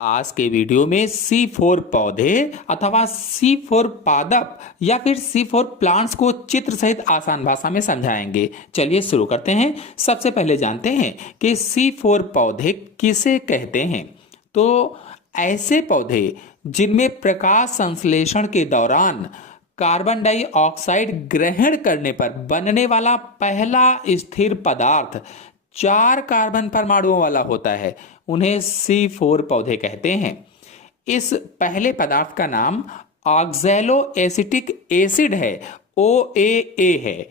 आज के वीडियो में C4 पौधे अथवा C4 पादप या फिर C4 प्लांट्स को चित्र सहित आसान भाषा में समझाएंगे। चलिए शुरू करते हैं। सबसे पहले जानते हैं कि C4 पौधे किसे कहते हैं। तो ऐसे पौधे जिनमें प्रकाश संश्लेषण के दौरान कार्बन डाइऑक्साइड ग्रहण करने पर बनने वाला पहला स्थिर पदार्थ 4 कार्बन परमाणुओं वाला होता है, उन्हें C4 पौधे कहते हैं। इस पहले पदार्थ का नाम ऑक्सैलो एसिटिक एसिड है, OAA है।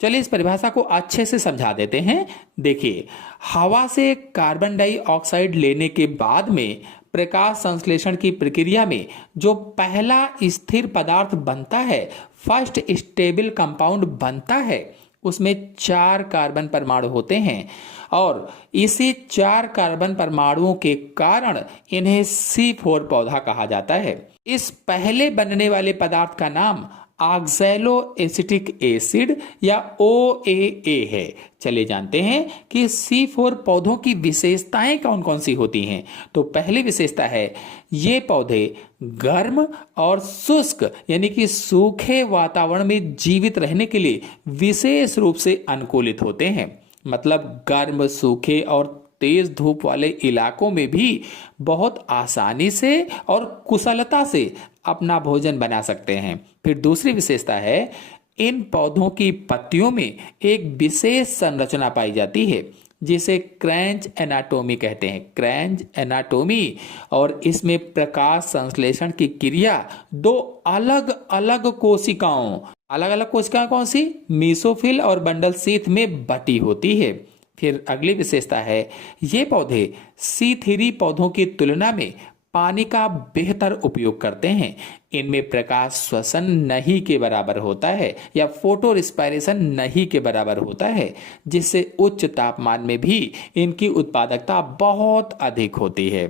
चलिए इस परिभाषा को अच्छे से समझा देते हैं। देखिए, हवा से कार्बन डाइऑक्साइड लेने के बाद में प्रकाश संश्लेषण की प्रक्रिया में जो पहला स्थिर पदार्थ बनता है, फर्स्ट स्टेबल कंपाउंड बनता है, उसमें 4 कार्बन परमाणु होते हैं और इसी 4 कार्बन परमाणुओं के कारण इन्हें C4 पौधा कहा जाता है। इस पहले बनने वाले पदार्थ का नाम ऑक्सैलो एसिटिक एसिड या OAA है। चलिए जानते हैं कि C4 पौधों की विशेषताएं कौन कौन सी होती हैं। तो पहली विशेषता है, ये पौधे गर्म और शुष्क यानी कि सूखे वातावरण में जीवित रहने के लिए विशेष रूप से अनुकूलित होते हैं। मतलब गर्म, सूखे और तेज धूप वाले इलाकों में भी बहुत आसानी से और कुशलता से अपना भोजन बना सकते हैं। फिर दूसरी विशेषता है, इन पौधों की पत्तियों में एक विशेष संरचना पाई जाती है जिसे क्रैंच एनाटोमी कहते हैं, क्रैंच एनाटोमी। और इसमें प्रकाश संश्लेषण की क्रिया 2 अलग अलग कोशिकाओं कौन सी, मीसोफिल और बंडल शीथ में बटी होती है। फिर अगली विशेषता है, ये पौधे C3 पौधों की तुलना में पानी का बेहतर उपयोग करते हैं। इनमें प्रकाश श्वसन नहीं के बराबर होता है या फोटो रिस्पायरेशन नहीं के बराबर होता है, जिससे उच्च तापमान में भी इनकी उत्पादकता बहुत अधिक होती है।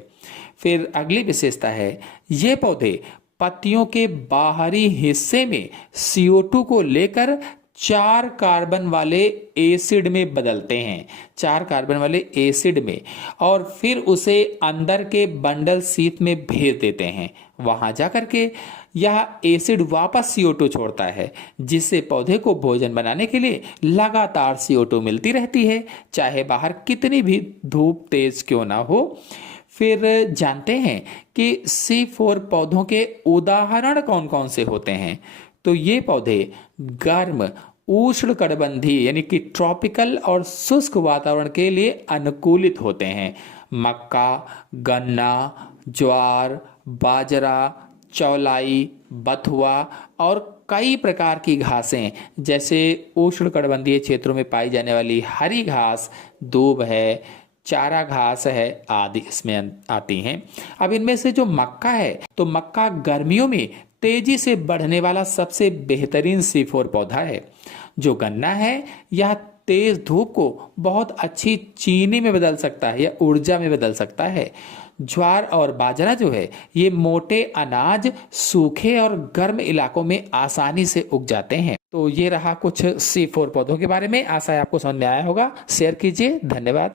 फिर अगली विशेषता है, ये पौधे पत्तियों के बाहरी हिस्से में CO2 को लेकर 4 कार्बन वाले एसिड में बदलते हैं, 4 कार्बन वाले एसिड में, और फिर उसे अंदर के बंडल शीथ में भेज देते हैं। वहां जाकर के यह एसिड वापस CO2 छोड़ता है, जिससे पौधे को भोजन बनाने के लिए लगातार CO2 मिलती रहती है, चाहे बाहर कितनी भी धूप तेज क्यों ना हो। फिर जानते हैं कि C4 पौधों के उदाहरण कौन कौन से होते हैं। तो ये पौधे गर्म, उष्णकटिबंधीय यानी कि ट्रॉपिकल और शुष्क वातावरण के लिए अनुकूलित होते हैं। मक्का, गन्ना, ज्वार, बाजरा, चौलाई, बथुआ और कई प्रकार की घासें, जैसे उष्णकटिबंधीय क्षेत्रों में पाई जाने वाली हरी घास, दूब है, चारा घास है आदि इसमें आती हैं। अब इनमें से जो मक्का है, तो मक्का गर्मियों में तेजी से बढ़ने वाला सबसे बेहतरीन C4 पौधा है। जो गन्ना है, यह तेज धूप को बहुत अच्छी चीनी में बदल सकता है या ऊर्जा में बदल सकता है। ज्वार और बाजरा जो है, ये मोटे अनाज सूखे और गर्म इलाकों में आसानी से उग जाते हैं। तो ये रहा कुछ C4 पौधों के बारे में। आशा है आपको समझ में आया होगा। शेयर कीजिए। धन्यवाद।